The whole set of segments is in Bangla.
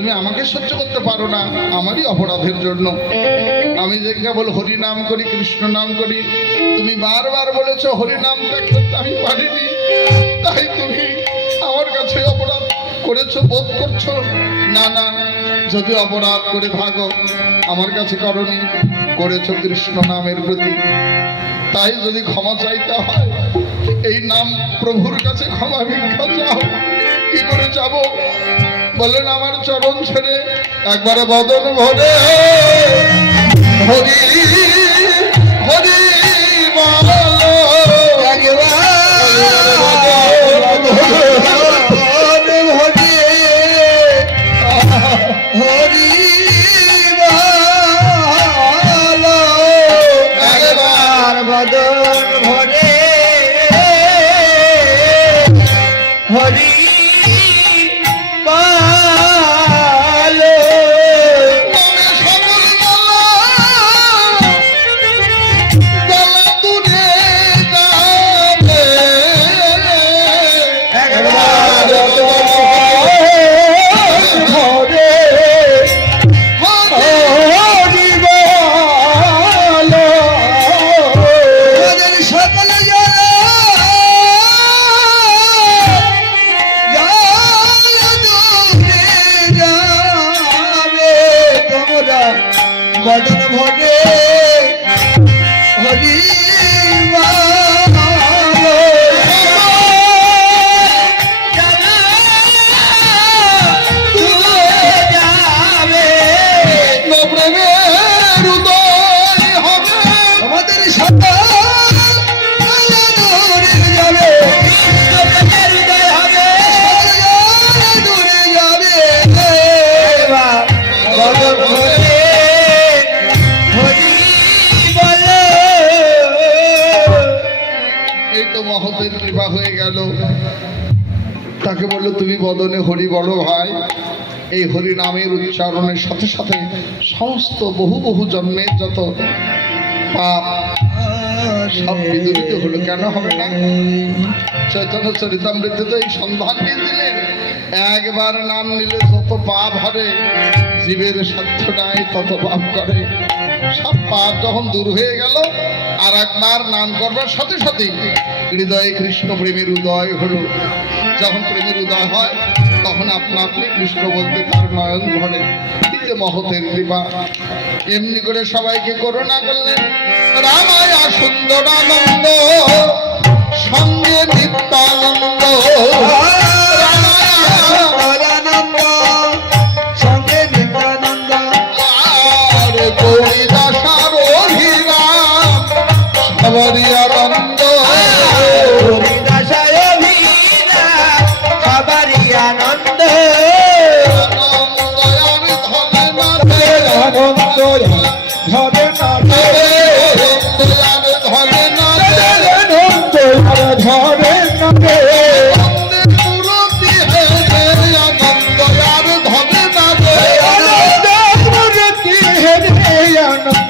তুমি আমাকে সহ্য করতে পারো না, আমারই অপরাধের জন্য। আমি যে কেবল হরি নাম করি, কৃষ্ণ নাম করি। তুমি বারবার বলেছ হরি নাম করতে আমি পারিনি। তাই তুমি আমার কাছে অপরাধ করেছ, বোধ করছ। না না, যদি অপরাধ করে ভাগো, আমার কাছে করনি, করেছ কৃষ্ণ নামের প্রতি। তাই যদি ক্ষমা চাইতে হয়, এই নাম প্রভুর কাছে ক্ষমা ভিক্ষা চাও। কি করে যাব বলেন আমার চরণ ছেড়ে একবারে বদন ভরে। হরি হরি বদনে হরি বড় ভাই এই হরি নামের উচ্চারণের সাথে সাথে সমস্ত বহু বহু জন্মের যত পাপ সব বিদরিত হলো। কেন হবে না? চৈতন্য চরিতামৃতে তো এই সন্ধান দিয়ে দিলেন একবার নাম নিলে তত পাপ হবে, জীবের সাধ্য নাই তত পাপ করে। সব পাপ যখন দূর হয়ে গেল, আর একবার নাম করবার সাথে সাথে হৃদয়ে কৃষ্ণ প্রেমের উদয় হলো। যখন প্রেমের উদয় হয়, তখন আপনা আপনি কৃষ্ণ বলতে তার নয়ন ঘরে যে মহতের কৃপা। এমনি করে সবাইকে করোনা করলেন। রামায়া সুন্দর আনন্দ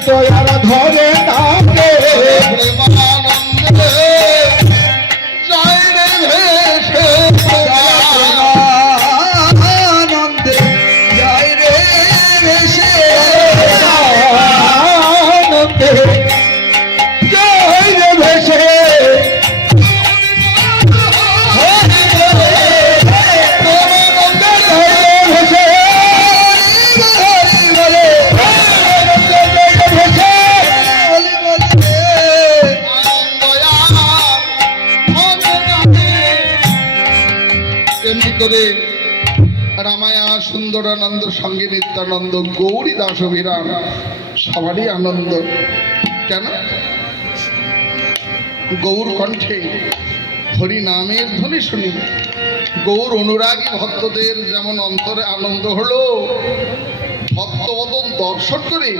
আনন্দ এমনি করে রামায়া সুন্দরানন্দ সঙ্গে নিত্যানন্দ গৌরী দাস অভিরাম, সবারই আনন্দ। কেন? গৌর কণ্ঠে হরি নামের ধ্বনি শুনি। গৌর অনুরাগী ভক্তদের যেমন অন্তরে আনন্দ হলো ভক্তবদন দর্শন করে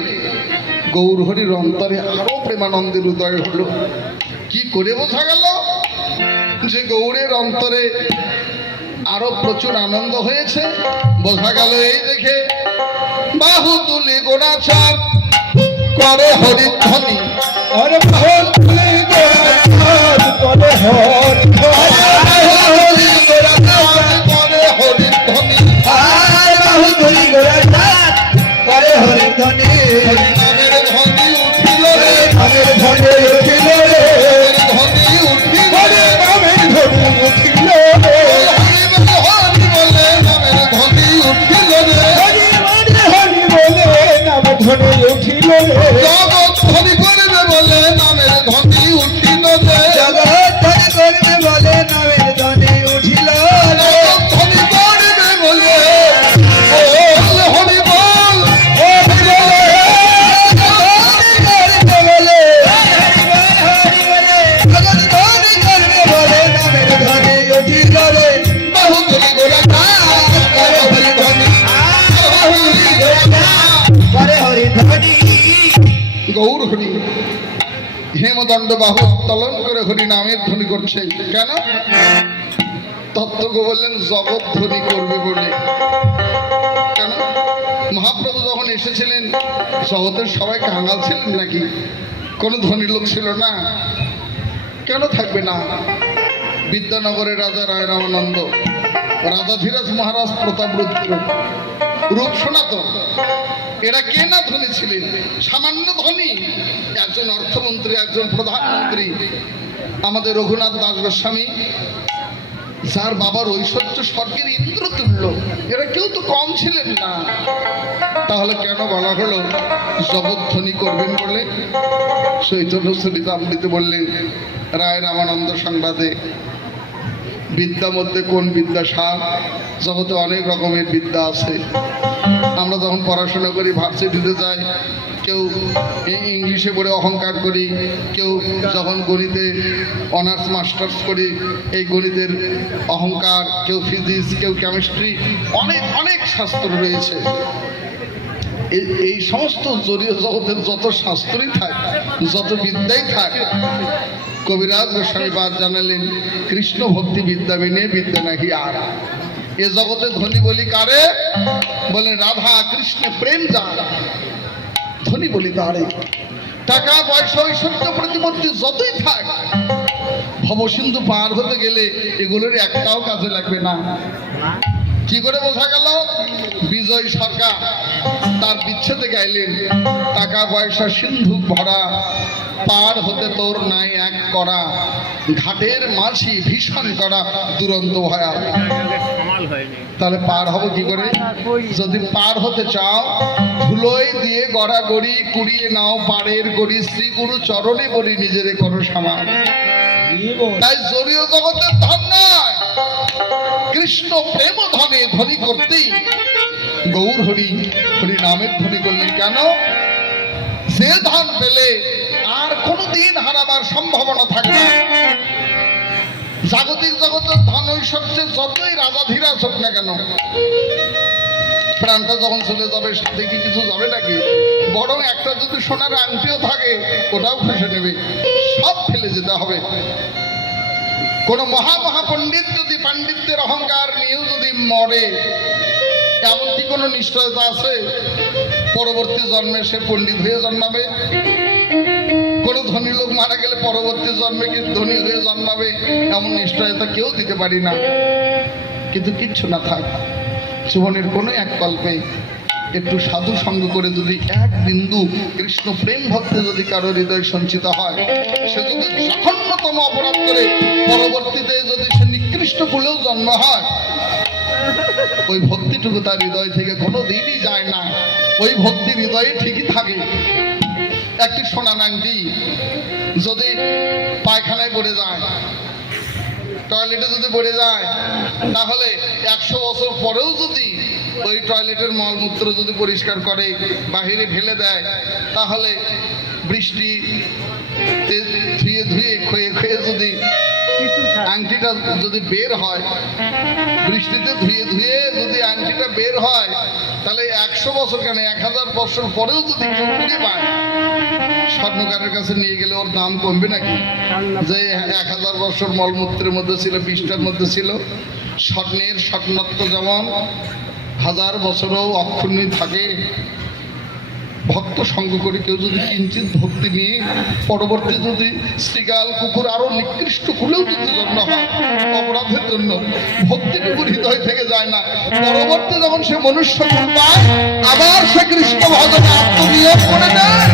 গৌর হরির অন্তরে আরও প্রেমানন্দের উদয় হলো। কি করে বোঝা গেল যে গৌরের অন্তরে আরও প্রচুর আনন্দ হয়েছে। বোঝা গেল এই দেখে বাহু তুলি গোড়া ছাপ, করে হরিধ্বনি। আরে মহল গৌর হরি। হেমদণ্ড বাহু উত্তোলন করে হরি নামের ধ্বনি করছে। কেন? তত্ত্বজ্ঞ বললেন, জগৎ ধ্বনি করবে বলে। কেন? মহাপ্রভু যখন এসেছিলেন, জগতের সবাই কাঙ্গাল ছিলেন নাকি? কোনো ধনী লোক ছিল না। কেন থাকবে না? বিদ্যানগরের রাজা রায় রামানন্দ রাজা ধীরাজ মহারাজ প্রতাপ রুদ্র। রূপ সনাতন এরা কে না ধনী ছিলেন? সামান্য ধনী। একজন অর্থমন্ত্রী, একজন প্রধানমন্ত্রী। আমাদের রঘুনাথ দাস গোস্বামী, যার বাবার ঐশ্বর্য স্বর্গের ইন্দ্র তুল্য এরা কেউ তো কম ছিলেন না। তাহলে কেন বলা হলো জগৎধ্বনি করবেন বলে? চৈতন্য সরিতামৃত বললেন, রায় রামানন্দ সংবাদে বিদ্যা মধ্যে কোন বিদ্যা সার? জগতে অনেক রকমের বিদ্যা আছে। আমরা যখন পড়াশোনা করি, ভার্সিটিতে যাই, কেউ ইংলিশে পড়ে অহংকার করি, কেউ যখন গণিতে অনার্স, মাস্টার্স করি, এই গণিতের অহংকার, কেউ ফিজিক্স, কেউ কেমিস্ট্রি, অনেক অনেক শাস্ত্র রয়েছে। এই এই সমস্ত জড়িয়ে জগতের যত শাস্ত্রই থাক, যত বিদ্যাই থাক, কবিরাজ গোস্বামী বাদ জানালেন কৃষ্ণ ভক্তি বিদ্যা বিনে বিদ্যা নাকি আর। এ জগতে ধনী বলি কারে? বলেন রাধা কৃষ্ণ প্রেম যার, ধনী বলি তারে টাকা, পয়সা ঐশ্বর্য প্রতিমূর্তি যতই থাক, ভবসিন্ধু পার হতে গেলে এগুলোর একটাও কাজে লাগবে না। কি করে বোঝা গেল? বিজয় সরকার তার বিচ্ছেদে গাইলেন, টাকা, পয়সা, সিন্ধু ভরা, পার হতে তোর নাই এক করা, ঘাটের মাঝি ভীষণ করা, দুরন্ত ভয়া। তাহলে পার হব কি করে? যদি পার হতে চাও, ধুলোয় দিয়ে গড়া গড়ি কুড়িয়ে নাও, পাড়ের গড়ি শ্রী গুরু চরণে বলি নিজেরে করো সামান তাই জড়ীয় জগতের ধন নয়, কৃষ্ণ প্রেম ধনে ধ্বনি করতেই গৌর হরি হরি নামের ধ্বনি করলেন কেন? সে ধান পেলে আর কোনোদিন হারাবার সম্ভাবনা থাকে না। জাগতিক জগতের ধন ঐশ্বর্যের যতই রাজা ধীরাজ হোক না কেন প্রাণটা যখন চলে যাবে, সাথে কি কিছু যাবে নাকি? বরং একটা যদি সোনার আংটিও থাকে, ওটাও খসে নেবে, সব ফেলে যেতে হবে। কোন মহা মহা পণ্ডিত যদি পাণ্ডিত্যের অহংকার নিয়েও যদি মরে এমন কি কোনো নিশ্চয়তা আছে? পরবর্তী জন্মে সে পণ্ডিত হয়ে জন্মাবে। কোন ধনী লোক মারা গেলে পরবর্তী জন্মে কি ধনী হয়ে জন্মাবে এমন নিশ্চয়তা কেউ দিতে পারি না। কিন্তু কিচ্ছু না থাক, জীবনের কোনো এক কল্পে একটু সাধু সঙ্গ করে যদি এক বিন্দু কৃষ্ণ প্রেম ভক্তে যদি কারও হৃদয় সঞ্চিত হয়, সে যদি জঘন্যতম অপরাধ করে পরবর্তীতে যদি সে নিকৃষ্ট কুলেও জন্ম হয়, ওই ভক্তিটুকু তার হৃদয় থেকে কোনো দিনই যায় না। ওই ভক্তি হৃদয়ে ঠিকই থাকে। একটি সোনা নাংটি যদি পায়খানায় পড়ে যায় টয়লেটে যদি পড়ে যায়, তাহলে একশো বছর পরেও যদি ওই টয়লেটের মলমূত্র যদি পরিষ্কার করে, বাহিরে ফেলে দেয়, তাহলে বৃষ্টি ধুয়ে ধুয়ে, ক্ষয়ে ক্ষয়ে যদি আংটিটা যদি বের হয়, বৃষ্টিতে ধুয়ে ধুয়ে যদি আংটিটা বের হয়, তাহলে একশো বছর কেন? এক হাজার বছর পরেও যদি কেউ পায় স্বর্ণকারের কাছে নিয়ে গেলে ওর দাম কমবে নাকি? যে এক হাজার বছর মলমূত্রের মধ্যে ছিল বিশটার মধ্যে ছিল, স্বর্ণের স্বর্ণত্ব যেমন, হাজার বছরও অক্ষুণ্ণ থাকে ভক্ত সঙ্গ করে কেউ যদি কিঞ্চিত ভক্তি নিয়ে পরবর্তী যদি শ্রীগাল কুকুর আরও নিকৃষ্ট কুলেও যদি জন্য হয়, অপরাধের জন্য ভক্তিটুকুর হৃদয় থেকে যায় না। পরবর্তী যখন সে মনুষ্য পায়, আবার সে কৃষ্ণ ভগবান আত্মনিয়োগ করে দেয়।